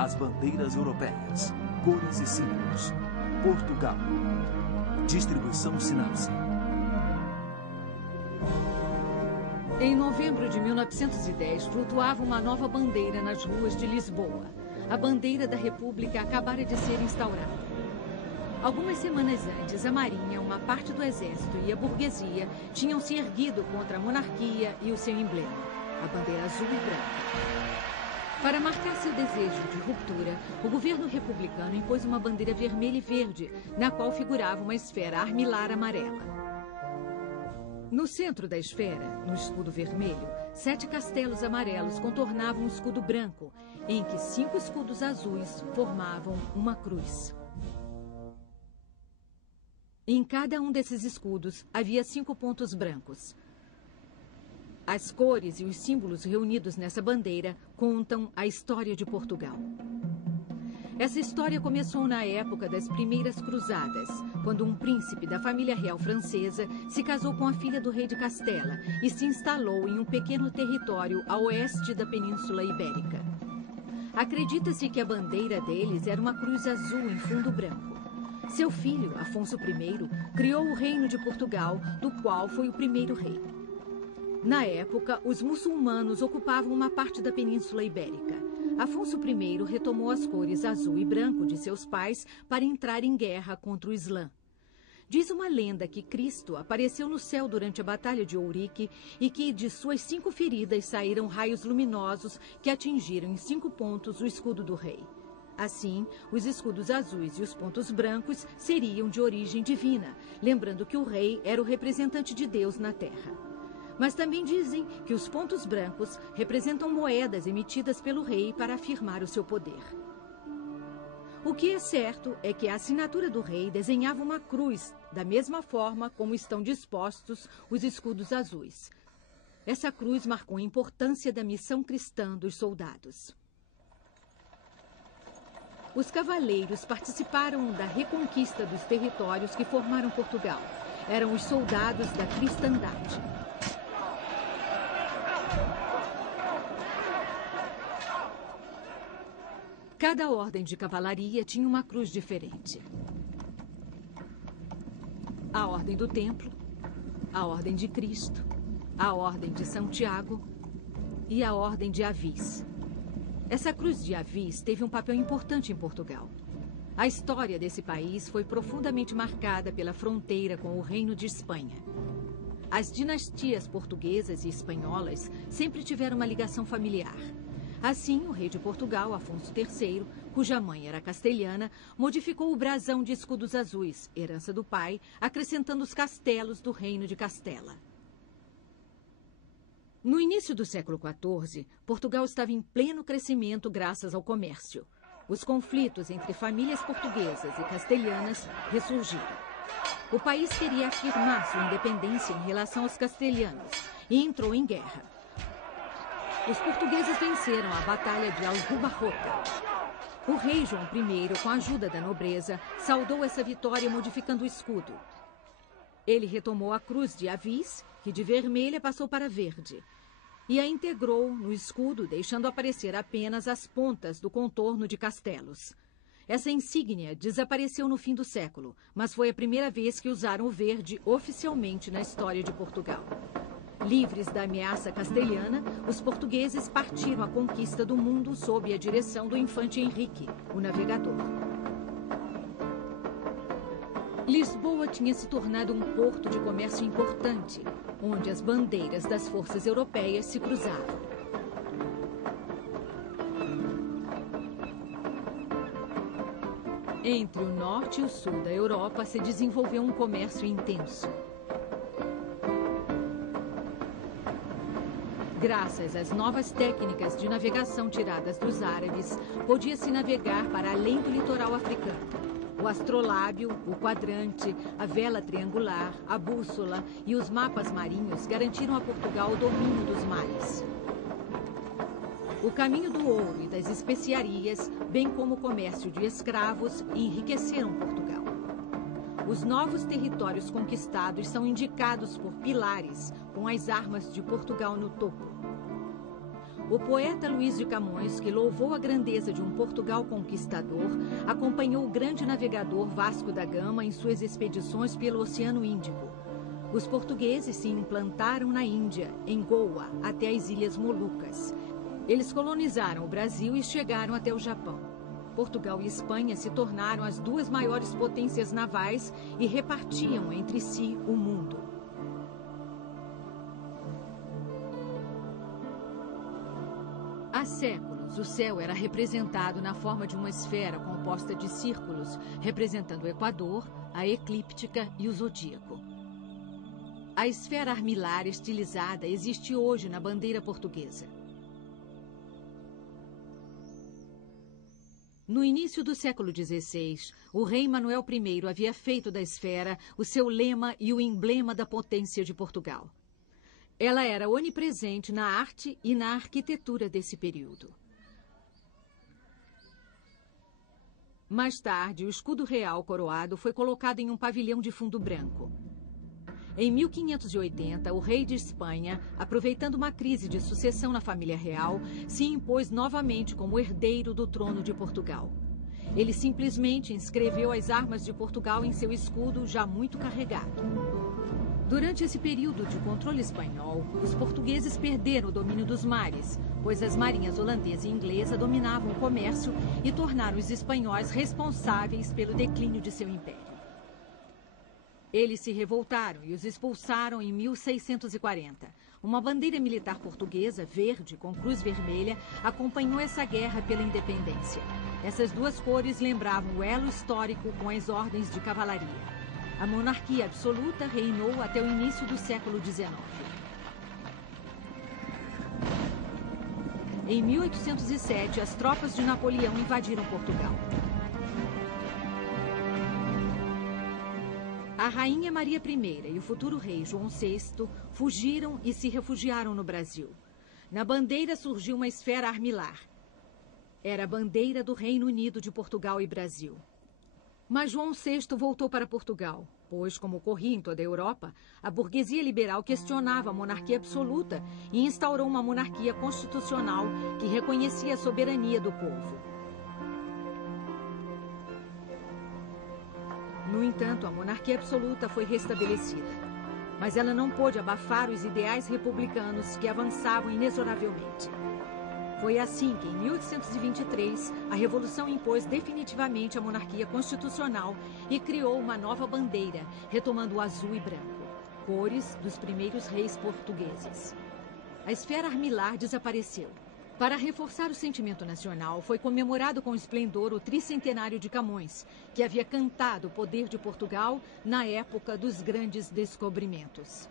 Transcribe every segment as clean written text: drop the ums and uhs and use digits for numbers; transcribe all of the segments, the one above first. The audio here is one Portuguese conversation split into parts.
As bandeiras europeias, cores e símbolos. Portugal. Distribuição Sinapse. Em novembro de 1910, flutuava uma nova bandeira nas ruas de Lisboa. A bandeira da República acabara de ser instaurada. Algumas semanas antes, a Marinha, uma parte do Exército e a burguesia tinham se erguido contra a monarquia e o seu emblema, a bandeira azul e branca. Para marcar seu desejo de ruptura, o governo republicano impôs uma bandeira vermelha e verde, na qual figurava uma esfera armilar amarela. No centro da esfera, no escudo vermelho, 7 castelos amarelos contornavam um escudo branco, em que 5 escudos azuis formavam uma cruz. Em cada um desses escudos havia 5 pontos brancos. As cores e os símbolos reunidos nessa bandeira contam a história de Portugal. Essa história começou na época das primeiras cruzadas, quando um príncipe da família real francesa se casou com a filha do rei de Castela e se instalou em um pequeno território a oeste da Península Ibérica. Acredita-se que a bandeira deles era uma cruz azul em fundo branco. Seu filho, Afonso I, criou o Reino de Portugal, do qual foi o primeiro rei. Na época, os muçulmanos ocupavam uma parte da Península Ibérica. Afonso I retomou as cores azul e branco de seus pais para entrar em guerra contra o Islã. Diz uma lenda que Cristo apareceu no céu durante a Batalha de Ourique e que de suas 5 feridas saíram raios luminosos que atingiram em 5 pontos o escudo do rei. Assim, os escudos azuis e os pontos brancos seriam de origem divina, lembrando que o rei era o representante de Deus na terra. Mas também dizem que os pontos brancos representam moedas emitidas pelo rei para afirmar o seu poder. O que é certo é que a assinatura do rei desenhava uma cruz, da mesma forma como estão dispostos os escudos azuis. Essa cruz marcou a importância da missão cristã dos soldados. Os cavaleiros participaram da reconquista dos territórios que formaram Portugal. Eram os soldados da cristandade. Cada ordem de cavalaria tinha uma cruz diferente. A Ordem do Templo, a Ordem de Cristo, a Ordem de Santiago e a Ordem de Avis. Essa cruz de Avis teve um papel importante em Portugal. A história desse país foi profundamente marcada pela fronteira com o Reino de Espanha. As dinastias portuguesas e espanholas sempre tiveram uma ligação familiar. Assim, o rei de Portugal, Afonso III, cuja mãe era castelhana, modificou o brasão de escudos azuis, herança do pai, acrescentando os castelos do Reino de Castela. No início do século XIV, Portugal estava em pleno crescimento graças ao comércio. Os conflitos entre famílias portuguesas e castelhanas ressurgiram. O país queria afirmar sua independência em relação aos castelhanos e entrou em guerra. Os portugueses venceram a Batalha de Aljubarrota. O rei João I, com a ajuda da nobreza, saudou essa vitória modificando o escudo. Ele retomou a cruz de Avis, que de vermelha passou para verde, e a integrou no escudo, deixando aparecer apenas as pontas do contorno de castelos. Essa insígnia desapareceu no fim do século, mas foi a primeira vez que usaram o verde oficialmente na história de Portugal. Livres da ameaça castelhana, os portugueses partiram à conquista do mundo sob a direção do infante Henrique, o navegador. Lisboa tinha se tornado um porto de comércio importante, onde as bandeiras das forças europeias se cruzavam. Entre o norte e o sul da Europa se desenvolveu um comércio intenso. Graças às novas técnicas de navegação tiradas dos árabes, podia-se navegar para além do litoral africano. O astrolábio, o quadrante, a vela triangular, a bússola e os mapas marinhos garantiram a Portugal o domínio dos mares. O caminho do ouro e das especiarias, bem como o comércio de escravos, enriqueceram Portugal. Os novos territórios conquistados são indicados por pilares, com as armas de Portugal no topo. O poeta Luís de Camões, que louvou a grandeza de um Portugal conquistador, acompanhou o grande navegador Vasco da Gama em suas expedições pelo Oceano Índico. Os portugueses se implantaram na Índia, em Goa, até as Ilhas Molucas. Eles colonizaram o Brasil e chegaram até o Japão. Portugal e Espanha se tornaram as duas maiores potências navais e repartiam entre si o mundo. Há séculos, o céu era representado na forma de uma esfera composta de círculos, representando o Equador, a eclíptica e o zodíaco. A esfera armilar estilizada existe hoje na bandeira portuguesa. No início do século XVI, o rei Manuel I havia feito da esfera o seu lema e o emblema da potência de Portugal. Ela era onipresente na arte e na arquitetura desse período. Mais tarde, o escudo real coroado foi colocado em um pavilhão de fundo branco. Em 1580, o rei de Espanha, aproveitando uma crise de sucessão na família real, se impôs novamente como herdeiro do trono de Portugal. Ele simplesmente inscreveu as armas de Portugal em seu escudo, já muito carregado. Durante esse período de controle espanhol, os portugueses perderam o domínio dos mares, pois as marinhas holandesa e inglesa dominavam o comércio e tornaram os espanhóis responsáveis pelo declínio de seu império. Eles se revoltaram e os expulsaram em 1640. Uma bandeira militar portuguesa, verde, com cruz vermelha, acompanhou essa guerra pela independência. Essas duas cores lembravam o elo histórico com as ordens de cavalaria. A monarquia absoluta reinou até o início do século XIX. Em 1807, as tropas de Napoleão invadiram Portugal. A rainha Maria I e o futuro rei João VI fugiram e se refugiaram no Brasil. Na bandeira surgiu uma esfera armilar. Era a bandeira do Reino Unido de Portugal e Brasil. Mas João VI voltou para Portugal, pois, como ocorria em toda a Europa, a burguesia liberal questionava a monarquia absoluta e instaurou uma monarquia constitucional que reconhecia a soberania do povo. No entanto, a monarquia absoluta foi restabelecida, mas ela não pôde abafar os ideais republicanos que avançavam inexoravelmente. Foi assim que, em 1823, a Revolução impôs definitivamente a monarquia constitucional e criou uma nova bandeira, retomando o azul e branco, cores dos primeiros reis portugueses. A esfera armilar desapareceu. Para reforçar o sentimento nacional, foi comemorado com esplendor o tricentenário de Camões, que havia cantado o poder de Portugal na época dos grandes descobrimentos.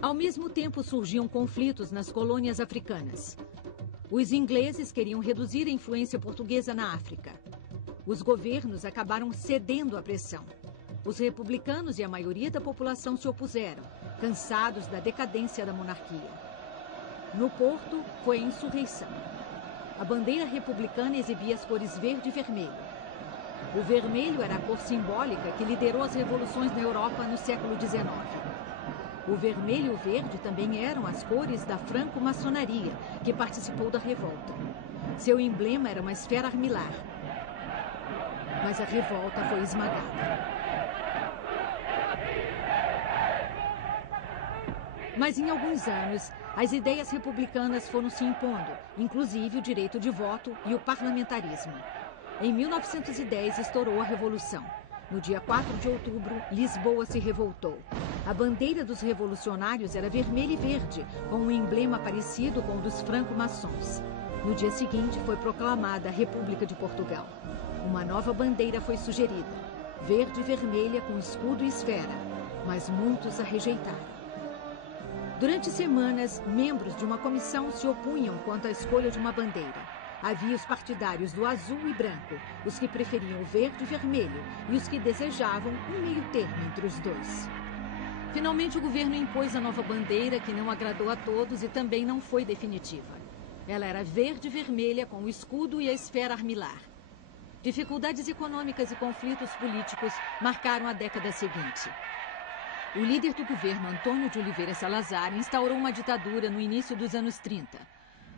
Ao mesmo tempo, surgiam conflitos nas colônias africanas. Os ingleses queriam reduzir a influência portuguesa na África. Os governos acabaram cedendo à pressão. Os republicanos e a maioria da população se opuseram, cansados da decadência da monarquia. No Porto, foi a insurreição. A bandeira republicana exibia as cores verde e vermelho. O vermelho era a cor simbólica que liderou as revoluções na Europa no século XIX. O vermelho e o verde também eram as cores da franco-maçonaria, que participou da revolta. Seu emblema era uma esfera armilar. Mas a revolta foi esmagada. Mas em alguns anos, as ideias republicanas foram se impondo, inclusive o direito de voto e o parlamentarismo. Em 1910, estourou a Revolução. No dia 4 de outubro, Lisboa se revoltou. A bandeira dos revolucionários era vermelha e verde, com um emblema parecido com o dos franco-maçons. No dia seguinte, foi proclamada a República de Portugal. Uma nova bandeira foi sugerida, verde e vermelha com escudo e esfera, mas muitos a rejeitaram. Durante semanas, membros de uma comissão se opunham quanto à escolha de uma bandeira. Havia os partidários do azul e branco, os que preferiam o verde e vermelho e os que desejavam um meio termo entre os dois. Finalmente, o governo impôs a nova bandeira, que não agradou a todos e também não foi definitiva. Ela era verde e vermelha com o escudo e a esfera armilar. Dificuldades econômicas e conflitos políticos marcaram a década seguinte. O líder do governo, Antônio de Oliveira Salazar, instaurou uma ditadura no início dos anos 30.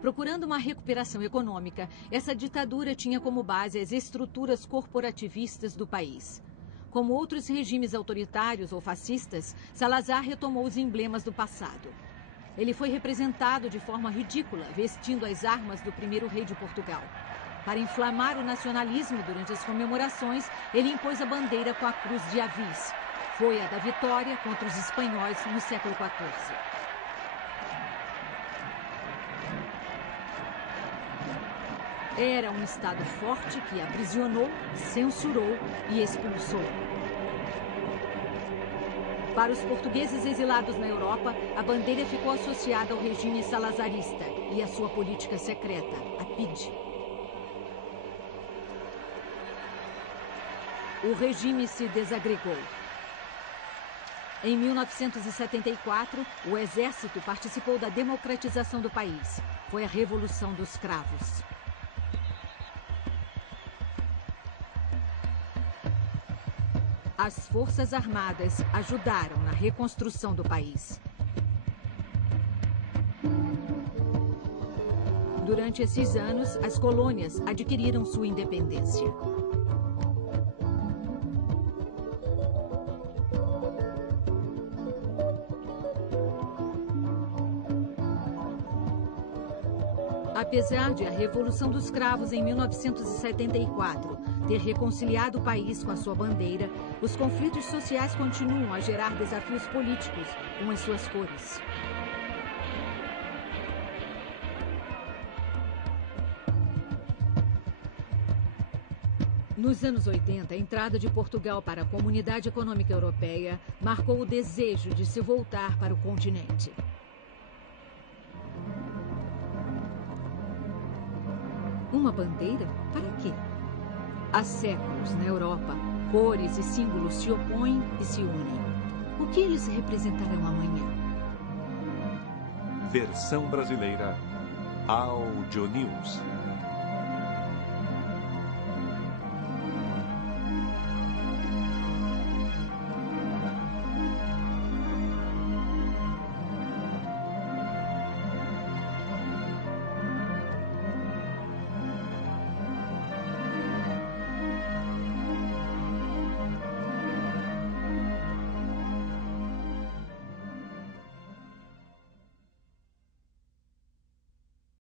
Procurando uma recuperação econômica, essa ditadura tinha como base as estruturas corporativistas do país. Como outros regimes autoritários ou fascistas, Salazar retomou os emblemas do passado. Ele foi representado de forma ridícula, vestindo as armas do primeiro rei de Portugal. Para inflamar o nacionalismo durante as comemorações, ele impôs a bandeira com a cruz de Avis. Foi a da vitória contra os espanhóis no século XIV. Era um Estado forte que aprisionou, censurou e expulsou. Para os portugueses exilados na Europa, a bandeira ficou associada ao regime salazarista e à sua política secreta, a PIDE. O regime se desagregou. Em 1974, o exército participou da democratização do país. Foi a Revolução dos Cravos. As Forças Armadas ajudaram na reconstrução do país. Durante esses anos, as colônias adquiriram sua independência. Apesar de a Revolução dos Cravos em 1974 ter reconciliado o país com a sua bandeira, os conflitos sociais continuam a gerar desafios políticos com as suas cores. Nos anos 80, a entrada de Portugal para a Comunidade Econômica Europeia marcou o desejo de se voltar para o continente. Uma bandeira? Para quê? Há séculos, na Europa, cores e símbolos se opõem e se unem. O que eles representarão amanhã? Versão brasileira Áudio News.